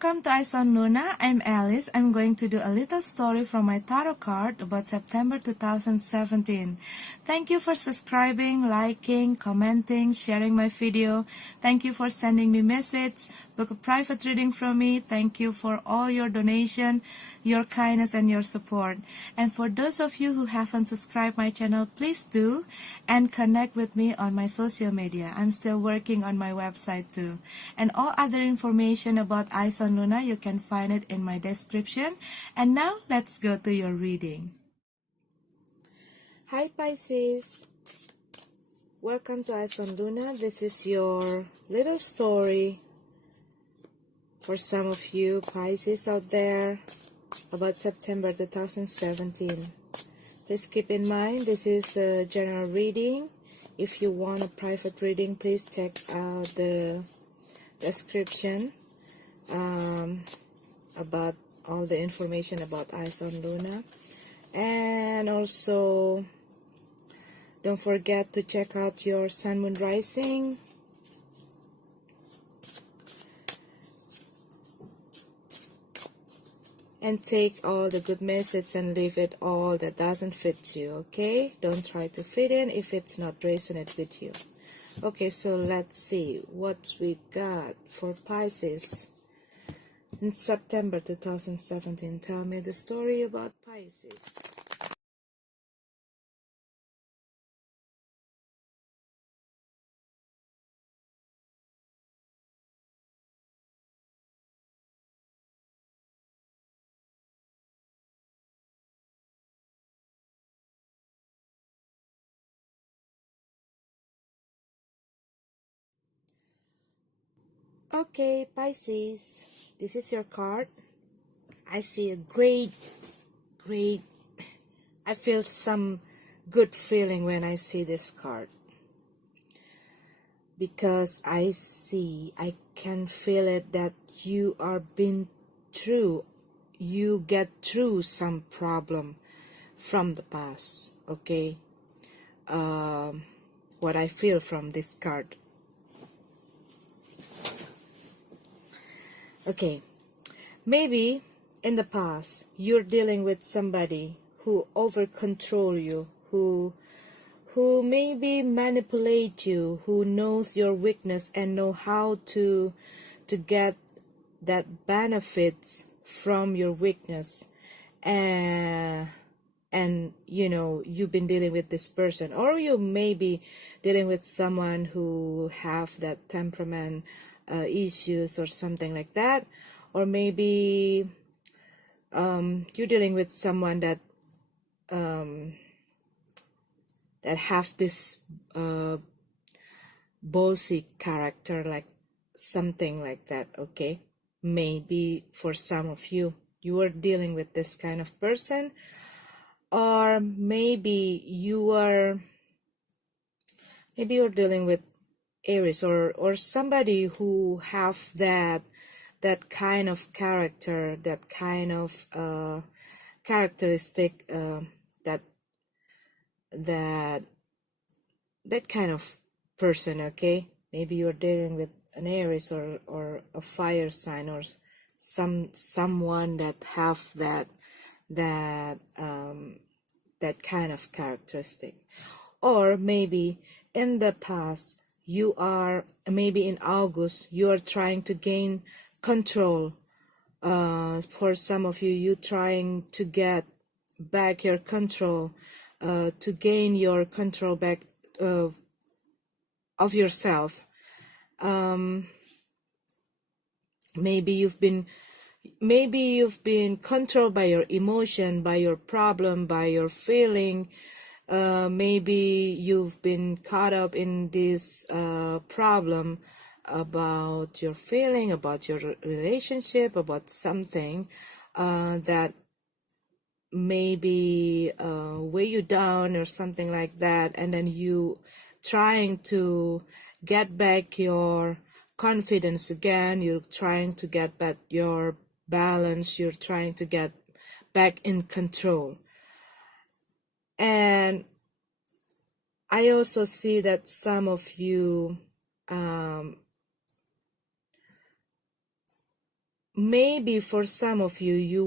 welcome to Eyes on Luna. I'm Alice. I'm going to do a little story from my tarot card about September 2017. Thank you for subscribing, liking, commenting, sharing my video. Thank you for sending me messages, book a private reading from me. Thank you for all your donation, your kindness, and your support. And for those of you who haven't subscribed my channel, please do and connect with me on my social media. I'm still working on my website too. And all other information about Eyes on Luna, you can find it in my description. And now, let's go to your reading. Hi Pisces, welcome to Eyes on Luna. This is your little story for some of you Pisces out there about September 2017. Please keep in mind, this is a general reading. If you want a private reading, please check out the description about all the information about Eyes on Luna. And also, don't forget to check out your Sun, Moon, Rising. And take all the good message and leave it all that doesn't fit you, okay? Don't try to fit in if it's not resonant with you. Okay, so let's see what we got for Pisces in September 2017. Tell me the story about Pisces. Okay, Pisces, this is your card. I see a great, I feel some good feeling when I see this card. Because I can feel it that you are been through, you get through some problem from the past, okay? What I feel from this card. Okay, maybe in the past you're dealing with somebody who over control you, who maybe manipulate you, who knows your weakness and know how to get that benefits from your weakness. And you know, you've been dealing with this person, or you may be dealing with someone who have that temperament issues or something like that. Or maybe you're dealing with someone that that have this bossy character, like something like that, okay? Maybe for some of you, you are dealing with this kind of person. Or maybe you're dealing with Aries, or somebody who have that kind of character, that kind of characteristic, that kind of person, okay? Maybe you're dealing with an Aries or a fire sign, or someone that have that kind of characteristic. Or maybe in the past, you are, maybe in August, you are trying to gain control. For some of you, you trying to get back your control, to gain your control back of yourself. Maybe you've been controlled by your emotion, by your problem, by your feeling. Maybe you've been caught up in this problem about your feeling, about your relationship, about something that maybe weigh you down or something like that, and then you trying to get back your confidence again, you're trying to get back your balance, you're trying to get back in control. And I also see that some of you maybe for some of you, you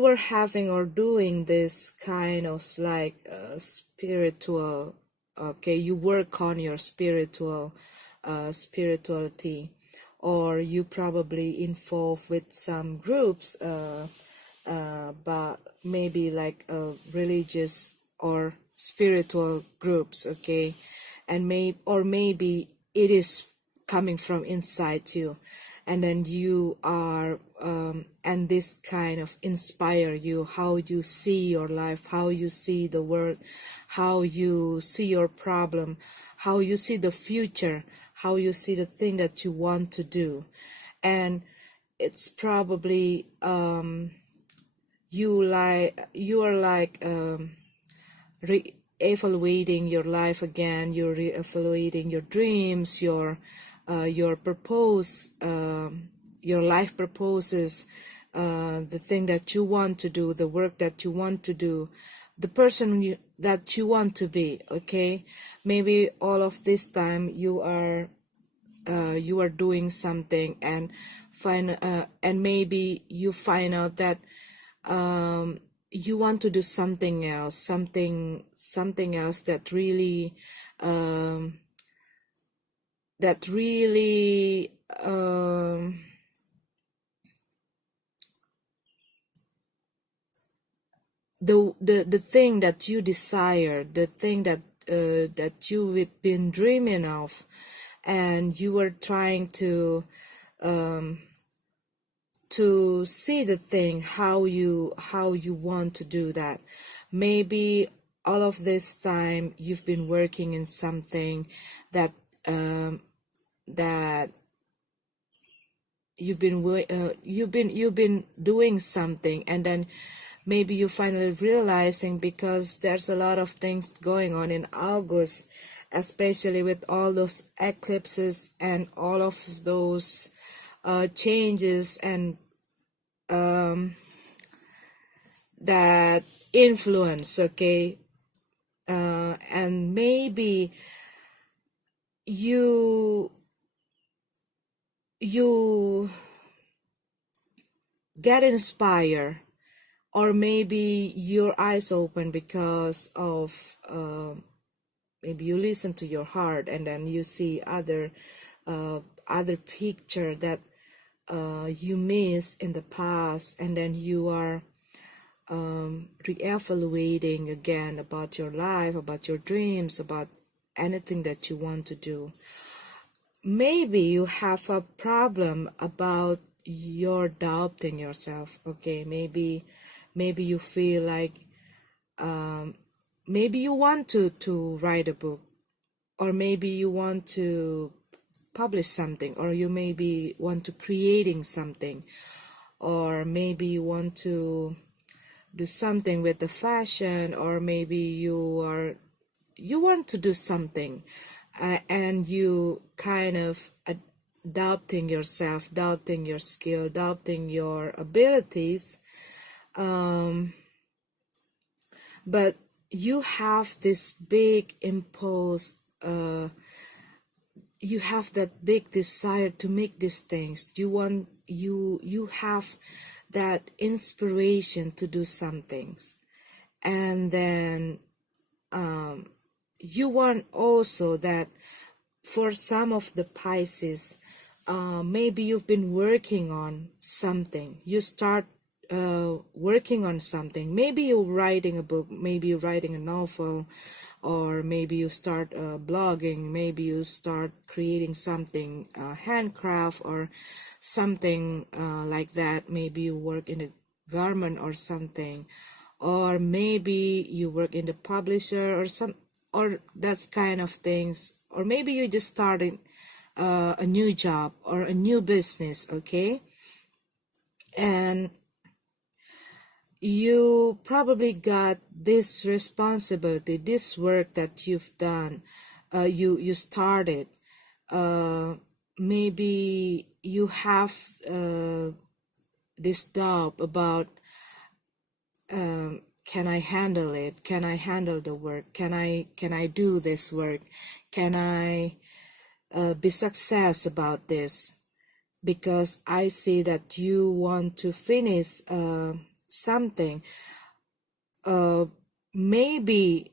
were having or doing this kind of like spiritual, okay, you work on your spirituality, or you probably involved with some groups, but maybe like religious or spiritual groups, okay, and maybe it is coming from inside you, and then you are and this kind of inspire you, how you see your life, how you see the world, how you see your problem, how you see the future, how you see the thing that you want to do. And it's probably you are like re-evaluating your life again. You're re-evaluating your dreams, your purpose, your life purposes, the thing that you want to do, the work that you want to do, the person that you want to be. Okay, maybe all of this time you are doing something, and maybe you find out that you want to do something else, something else that really that really the thing that you desire, the thing that that you've been dreaming of, and you were trying to see the thing, how you want to do that. Maybe all of this time you've been working in something that that you've been doing something, and then maybe you finally realizing, because there's a lot of things going on in August, especially with all those eclipses and all of those changes and that influence, okay, and maybe you get inspired, or maybe your eyes open because of maybe you listen to your heart, and then you see other picture that you missed in the past, and then you are re-evaluating again about your life, about your dreams, about anything that you want to do. Maybe you have a problem about your doubting yourself, okay, maybe you feel like maybe you want to write a book, or maybe you want to publish something, or you maybe want to creating something, or maybe you want to do something with the fashion, or maybe you want to do something, and you kind of doubting yourself, doubting your skill, doubting your abilities, but you have this big impulse, you have that big desire to make these things. You have that inspiration to do some things, and then you want also that for some of the Pisces, maybe you've been working on something, you start working on something, maybe you're writing a book, maybe you're writing a novel, or maybe you start blogging, maybe you start creating something, handcraft or something like that, maybe you work in a garment or something, or maybe you work in the publisher or or that kind of things, or maybe you just started a new job or a new business, okay, and you probably got this responsibility, this work that you've done, you started, maybe you have this doubt about can I handle it, can I handle the work, can I do this work, can I be success about this, because I see that you want to finish something. Maybe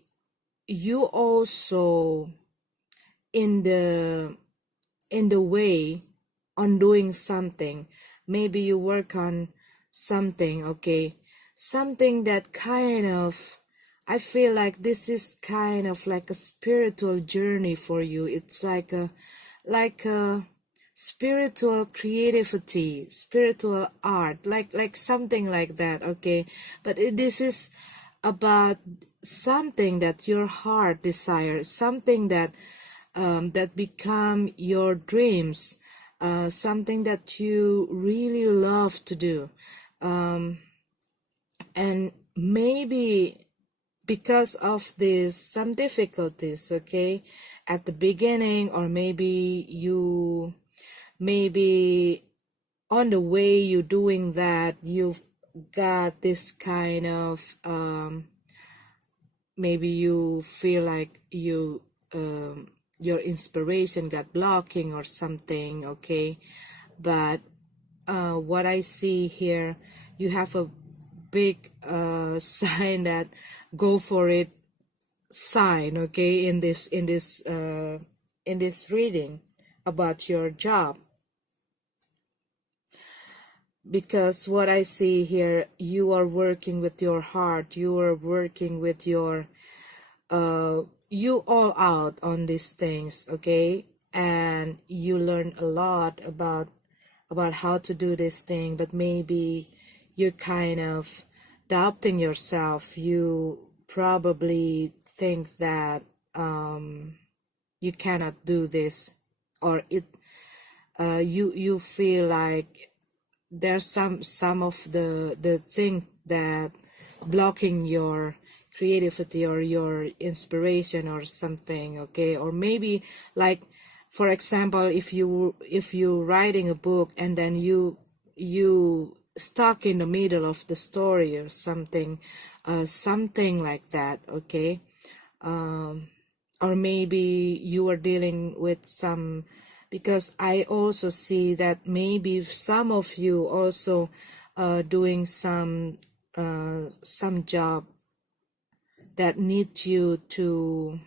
you also in the way on doing something. Maybe you work on something, okay, something that kind of, I feel like this is kind of like a spiritual journey for you. It's like a spiritual creativity, spiritual art, like something like that, okay. But this is about something that your heart desires, something that that become your dreams, something that you really love to do, and maybe because of this some difficulties, okay, at the beginning, or maybe on the way you're doing that, you've got this kind of maybe you feel like your inspiration got blocking or something, okay. But what I see here, you have a big sign that go for it sign, okay, in this reading about your job. Because what I see here, you are working with your heart, you are working with your you all out on these things, okay, and you learn a lot about how to do this thing. But maybe you're kind of doubting yourself. You probably think that you cannot do this, or you feel like there's some of the thing that blocking your creativity or your inspiration or something, okay. Or maybe, like, for example, if you writing a book and then you stuck in the middle of the story or something, something like that, okay. Or maybe you are dealing with some, because I also see that maybe some of you also doing some job that needs you to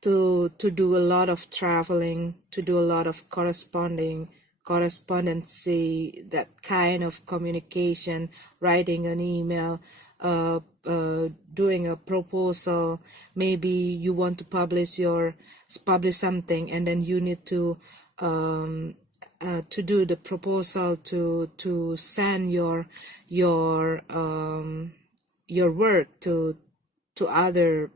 do a lot of traveling, to do a lot of correspondency, that kind of communication, writing an email, doing a proposal. Maybe you want to publish something, and then you need to do the proposal to send your work to other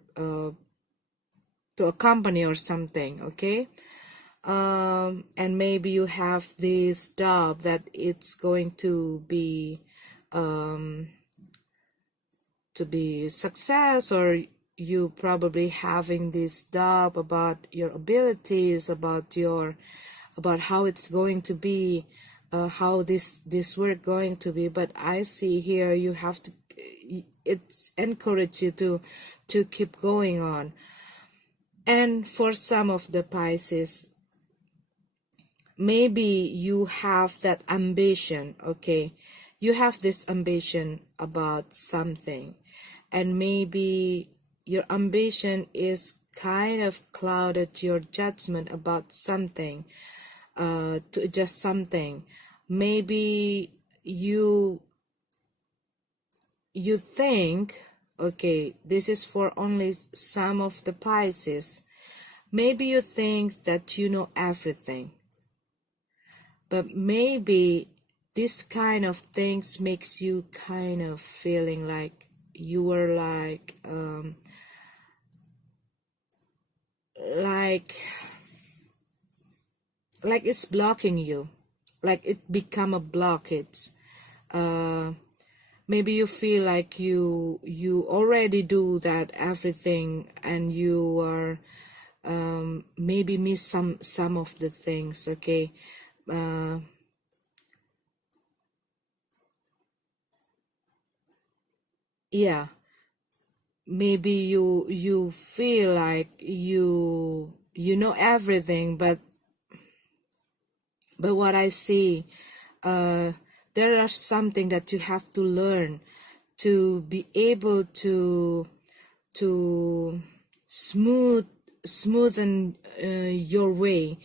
to a company or something, okay. And maybe you have this job that it's going to be success, or you probably having this job about your abilities, about how it's going to be, how this work going to be. But I see here you have to, it's encourage you to keep going on. And for some of the Pisces, maybe you have that ambition, okay. You have this ambition about something, and maybe your ambition is kind of clouded your judgment about something, to adjust something. Maybe you think, okay, this is for only some of the Pisces, maybe you think that you know everything. But maybe this kind of things makes you kind of feeling like you were like it's blocking you, like it become a blockage. Maybe you feel like you already do that everything, and you are maybe miss some of the things, okay. Yeah, maybe you feel like you you know everything, but what I see, there are something that you have to learn to be able to smooth smoothen your way.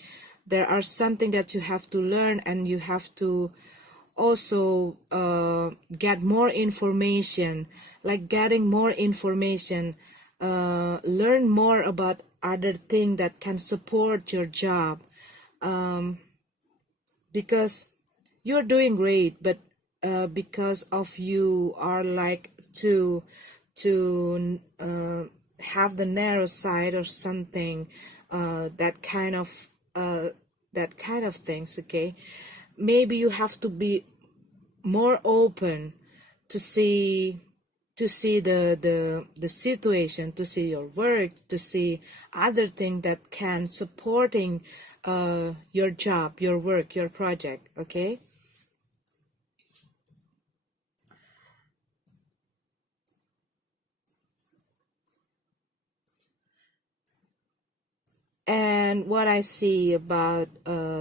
There are something that you have to learn, and you have to also get more information, like getting more information, learn more about other things that can support your job, because you're doing great, but because of you are like to have the narrow side or something, that kind of things, okay? Maybe you have to be more open to see the situation, to see your work, to see other things that can supporting your job, your work, your project, okay? And what I see about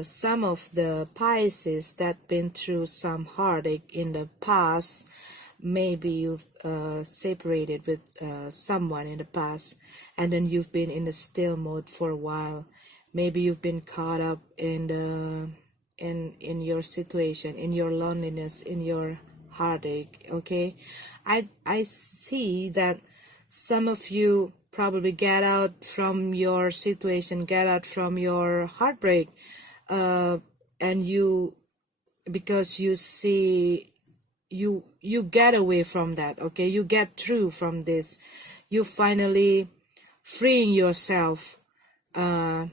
some of the Pisces that been through some heartache in the past, maybe you've separated with someone in the past, and then you've been in a still mode for a while. Maybe you've been caught up in the in your situation, in your loneliness, in your heartache, okay? I see that some of you probably get out from your situation, get out from your heartbreak, and you, because you see, you get away from that, okay? You get through from this. You finally freeing yourself from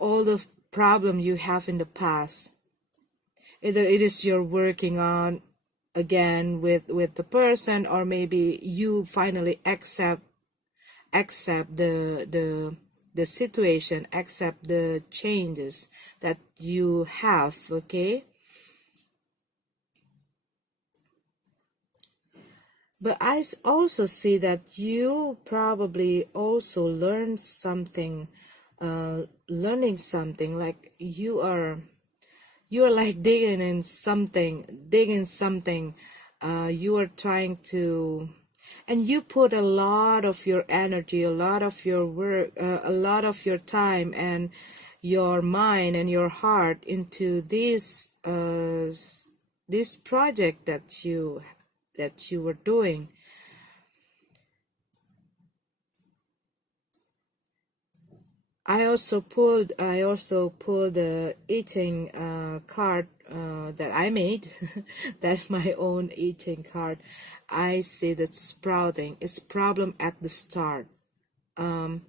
all the problem you have in the past. Either it is you're working on again with the person, or maybe you finally accept the situation, accept the changes that you have, okay? But I also see that you probably also learn something, learning something, like you are like digging something, you are trying to, and you put a lot of your energy, a lot of your work, a lot of your time and your mind and your heart into this project that you were doing. I also pulled the eating card that I made. That's my own eating card. I see that sprouting is problem at the start. Um,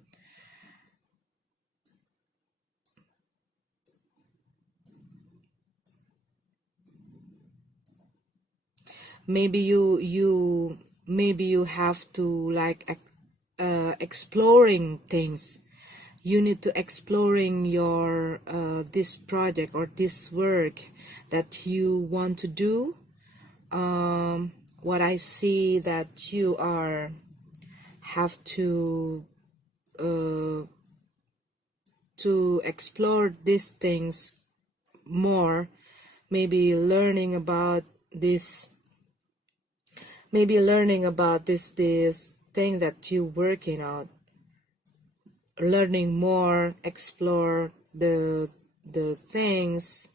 maybe you have to like exploring things. You need to exploring your this project or this work that you want to do. What I see that you are have uh, to explore these things more, maybe learning about this, this thing that you working on, learning more, explore the things.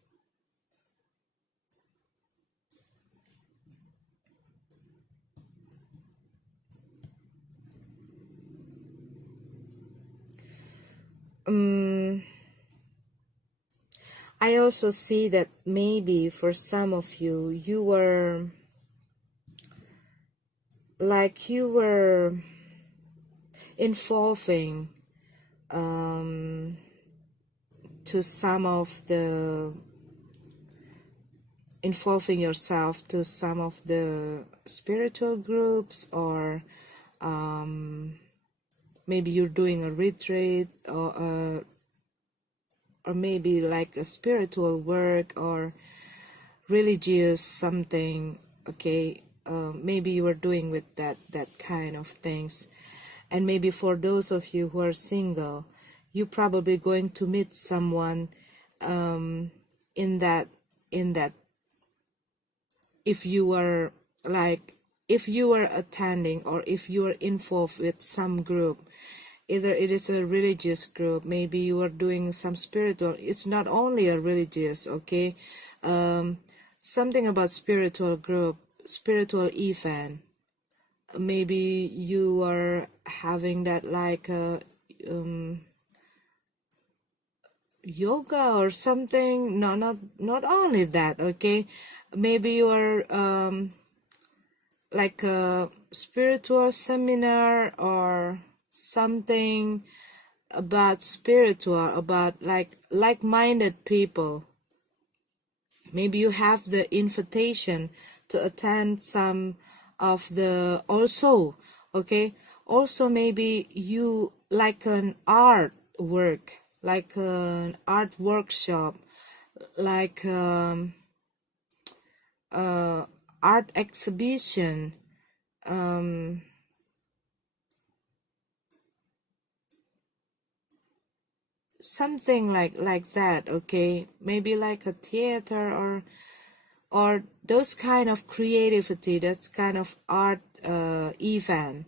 I also see that maybe for some of you, you were involving to some of the involving yourself to some of the spiritual groups, or maybe you're doing a retreat, or maybe like a spiritual work or religious something, okay? Maybe you are doing with that kind of things. And maybe for those of you who are single, you're probably going to meet someone in that if you are like if you are attending or if you are involved with some group, either it is a religious group, maybe you are doing some spiritual, it's not only a religious, okay, something about spiritual group, spiritual event, maybe you are having that like yoga or something. No, not only that, okay, maybe you are like a spiritual seminar or something about spiritual, about like-minded people. Maybe you have the invitation to attend some of the also, okay, also maybe you like an art work, like an art workshop, like art exhibition, something like that, okay, maybe like a theater or those kind of creativity, that's kind of art event,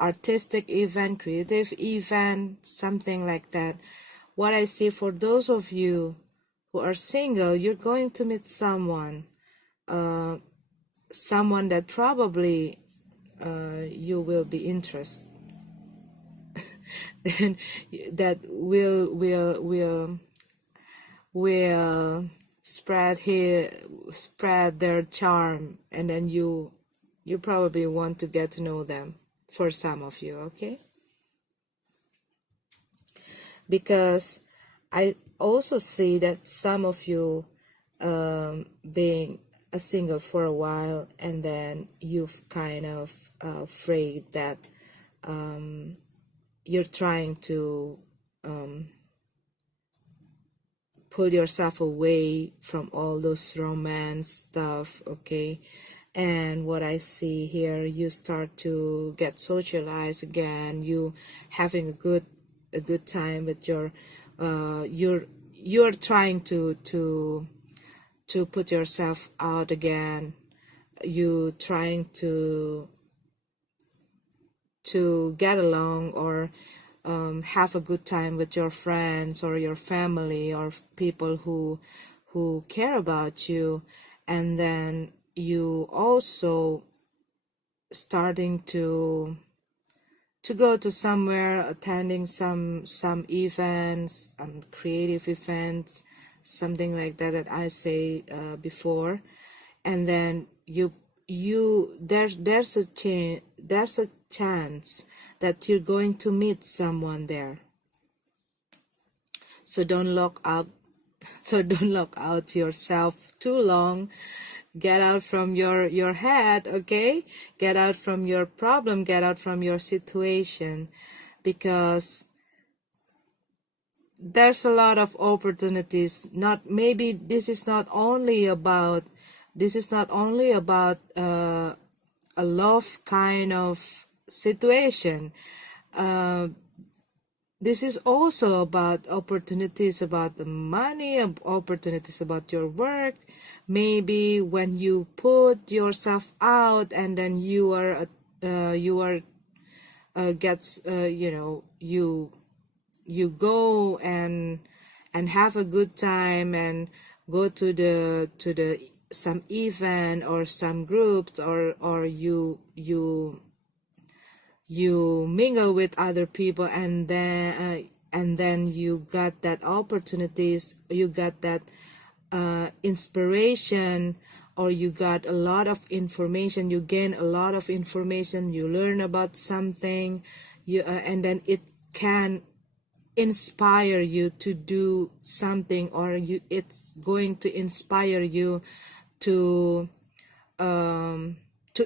artistic event, creative event, something like that. What I see for those of you who are single, you're going to meet someone, someone that probably you will be interested and that will spread their charm, and then you probably want to get to know them, for some of you, okay, because I also see that some of you being a single for a while, and then you've kind of afraid that you're trying to pull yourself away from all those romance stuff, okay, and what I see here, you start to get socialized again, you having a good time with your you're trying to put yourself out again, you trying to get along or have a good time with your friends or your family or people who care about you, and then you also starting to go to somewhere, attending some events, creative events, something like that that I say before, and then there's a chance that you're going to meet someone there. So don't lock out yourself too long. Get out from your head, okay? Get out from your problem, get out from your situation, because there's a lot of opportunities. Not maybe this is not only about a love kind of situation. This is also about opportunities about the money, opportunities about your work. Maybe when you put yourself out and then you are you go and have a good time and go to the some event or some groups, or you mingle with other people, and then you got that opportunities, you got that inspiration, or you got a lot of information, you gain a lot of information, you learn about something, and then it can inspire you to do something, or it's going to inspire you to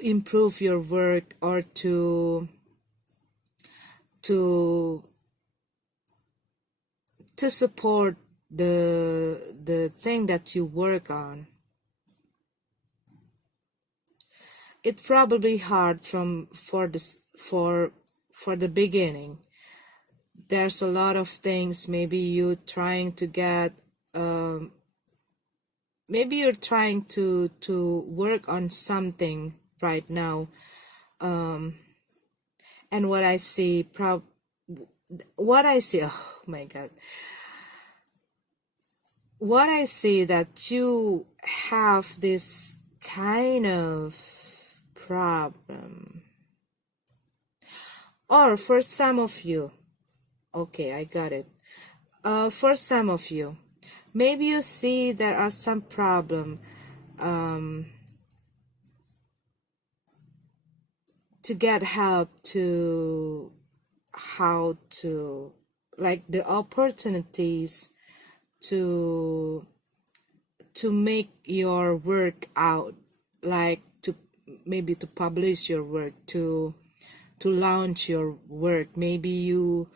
improve your work, or to support the thing that you work on. It's probably hard for the beginning, there's a lot of things. Maybe you're trying to get maybe you're trying to work on something right now, and what I see, oh my God, what I see that you have this kind of problem. Or for some of you, okay, I got it. For some of you, maybe you see there are some problem to get help to how to, like, the opportunities to make your work out, like to maybe to publish your work, to launch your work. Maybe you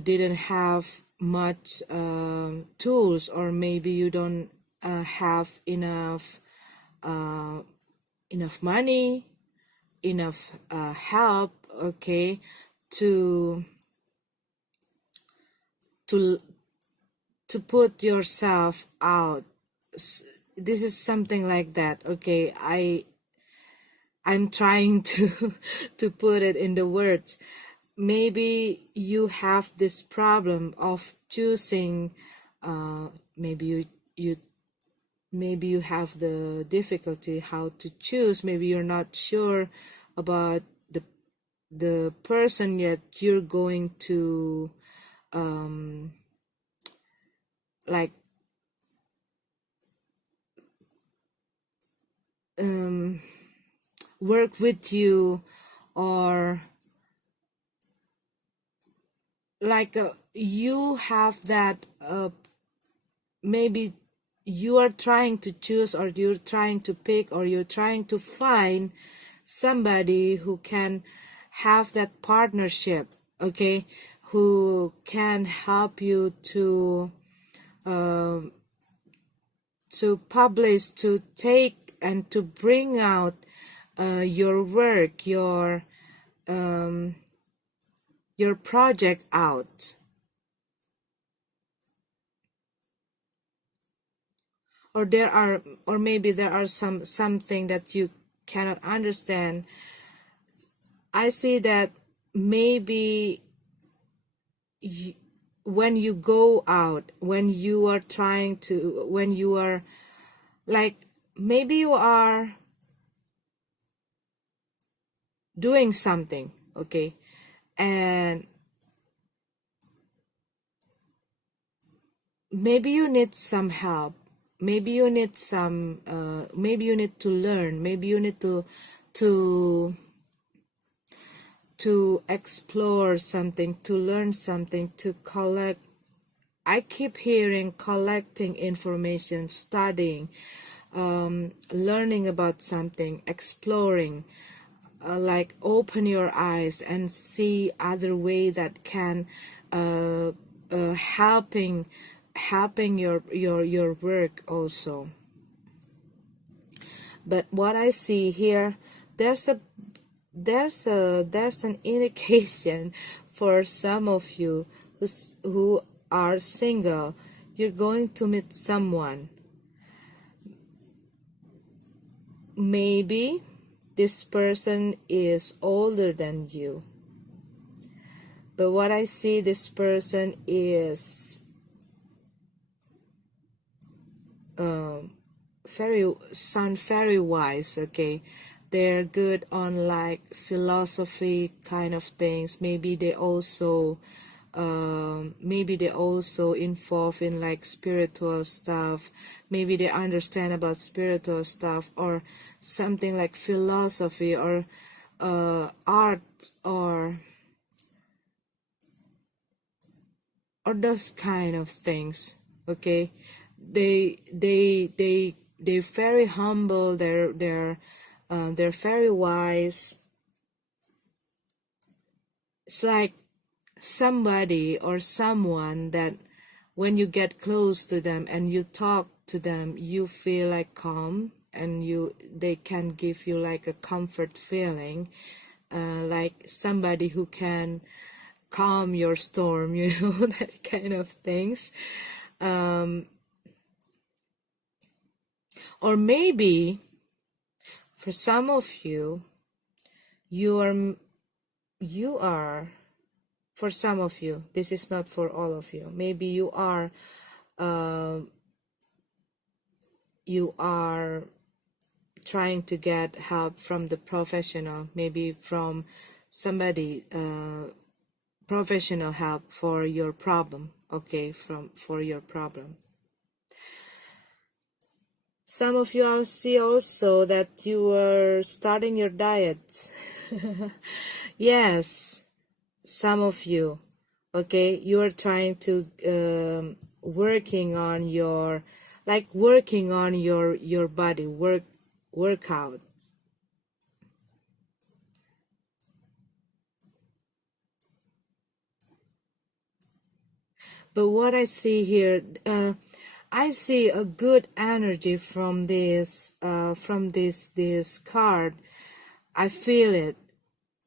didn't have much tools, or maybe you don't have enough money, enough help, okay, to put yourself out. This is something like that, okay. I'm trying to to put it in the words. Maybe you have this problem of choosing, maybe you have the difficulty how to choose. Maybe you're not sure about the person yet you're going to like work with you, or like you have that maybe you are trying to choose, or you're trying to pick, or you're trying to find somebody who can have that partnership, okay, who can help you to publish, to take and to bring out your work, your project out. Or maybe there are something that you cannot understand. I see that maybe when you go out, when you are trying to, when you are like, maybe you are doing something, okay, and maybe you need some help, maybe you need some maybe you need to learn, maybe you need to explore something, to learn something, to collect. I keep hearing collecting information, studying, learning about something, exploring, like open your eyes and see other way that can helping your work also. But what I see here, there's an indication for some of you who are single. You're going to meet someone. Maybe this person is older than you, but what I see, this person is very wise, okay. They're good on like philosophy kind of things. Maybe they also involve in like spiritual stuff. Maybe they understand about spiritual stuff, or something like philosophy, or art, or those kind of things, okay. They're very humble. They're very wise. It's like somebody or someone that when you get close to them and you talk to them, you feel like calm, and they can give you like a comfort feeling, like somebody who can calm your storm, that kind of things. Or maybe for some of you, you are, for some of you, this is not for all of you, maybe you are trying to get help from the professional, maybe from somebody, professional help for your problem, okay, for your problem. Some of you, I'll see also that you are starting your diet. Yes, some of you, okay, you are trying to working on your, like working on your body, workout. But what I see here, I see a good energy from this card. I feel it,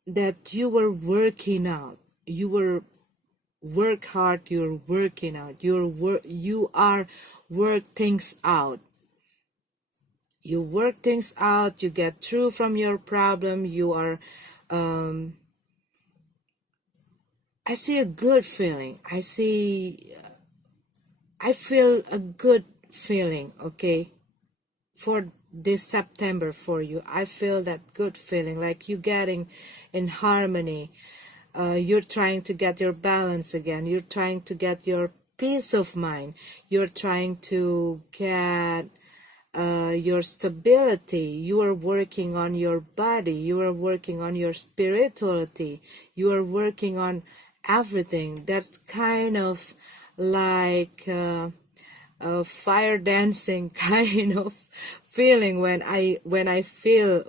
that you were working out. You were work hard. You're working out. You are work things out. You work things out. You get through from your problem. You are. I see a good feeling. I feel a good feeling, okay, for this September for you. I feel that good feeling, like you getting in harmony. You're trying to get your balance again. You're trying to get your peace of mind. You're trying to get your stability. You are working on your body. You are working on your spirituality. You are working on everything. That's kind of like a fire dancing kind of feeling when I feel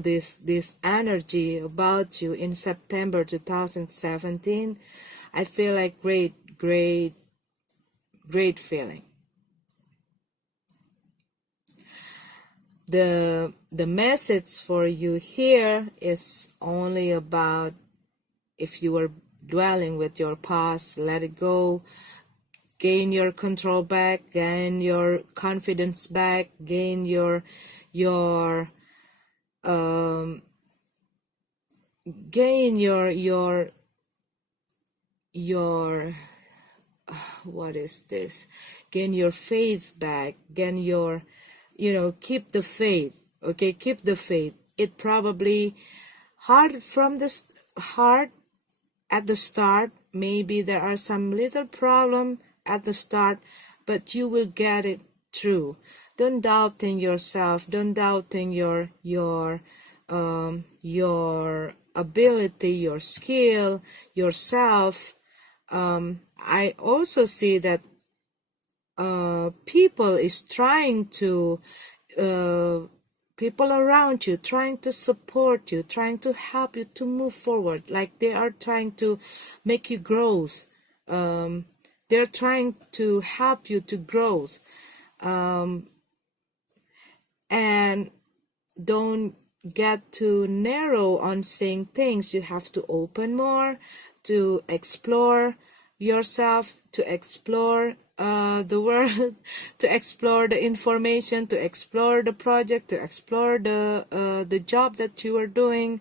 this energy about you in September 2017. I feel like great feeling. The message for you here is only about, if you were dwelling with your past, let it go. Gain your control back, gain your confidence back, gain your what is this? Gain your faith back, gain your, keep the faith, okay? Keep the faith. It probably hard at the start. Maybe there are some little problem at the start, but you will get it through. Don't doubting yourself. Don't doubting your ability, your skill, yourself. I also see that people is trying to people around you, trying to support you, trying to help you to move forward, like they are trying to make you grow. They're trying to help you to grow. And don't get too narrow on saying things. You have to open more, to explore yourself, to explore the world, to explore the information, to explore the project, to explore the job that you are doing,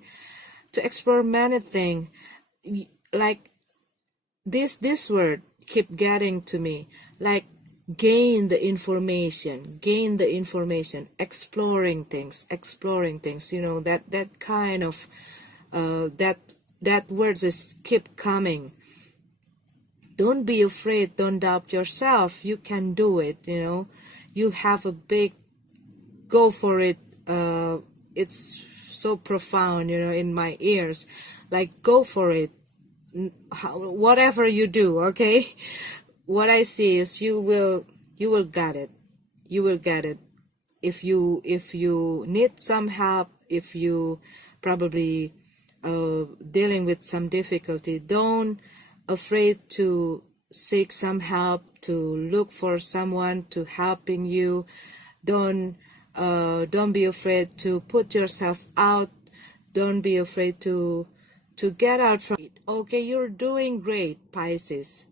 to explore many things. Like this word keep getting to me, like gain the information, exploring things, that kind of that words is keep coming. Don't be afraid, don't doubt yourself. You can do it. You have a big, go for it. It's so profound, in my ears, like go for it. Whatever you do, okay? What I see is you will get it. You will get it. If you need some help, if you probably dealing with some difficulty, don't afraid to seek some help, to look for someone to helping you. Don't be afraid to put yourself out. Don't be afraid to to get out from it. Okay, you're doing great, Pisces.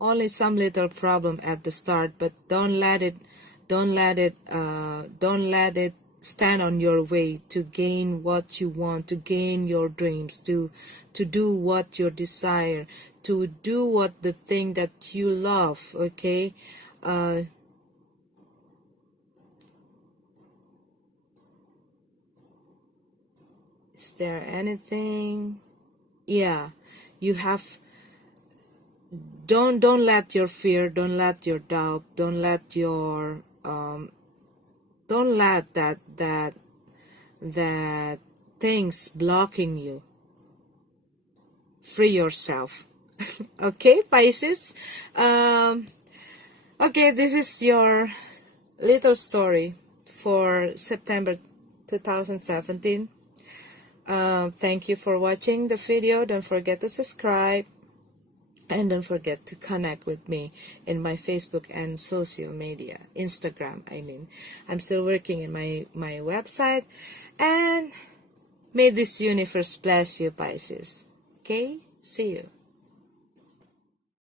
Only some little problem at the start, but don't let it stand on your way to gain what you want, to gain your dreams, to do what you desire, to do what the thing that you love. Okay, is there anything? Yeah, you have. Don't let your fear, don't let your doubt, don't let your don't let that things blocking you. Free yourself. Okay, Pisces. Okay, this is your little story for September 2017. Thank you for watching the video. Don't forget to subscribe. And don't forget to connect with me in my Facebook and social media, Instagram, I mean. I'm still working in my website. And may this universe bless you, Pisces. Okay? See you.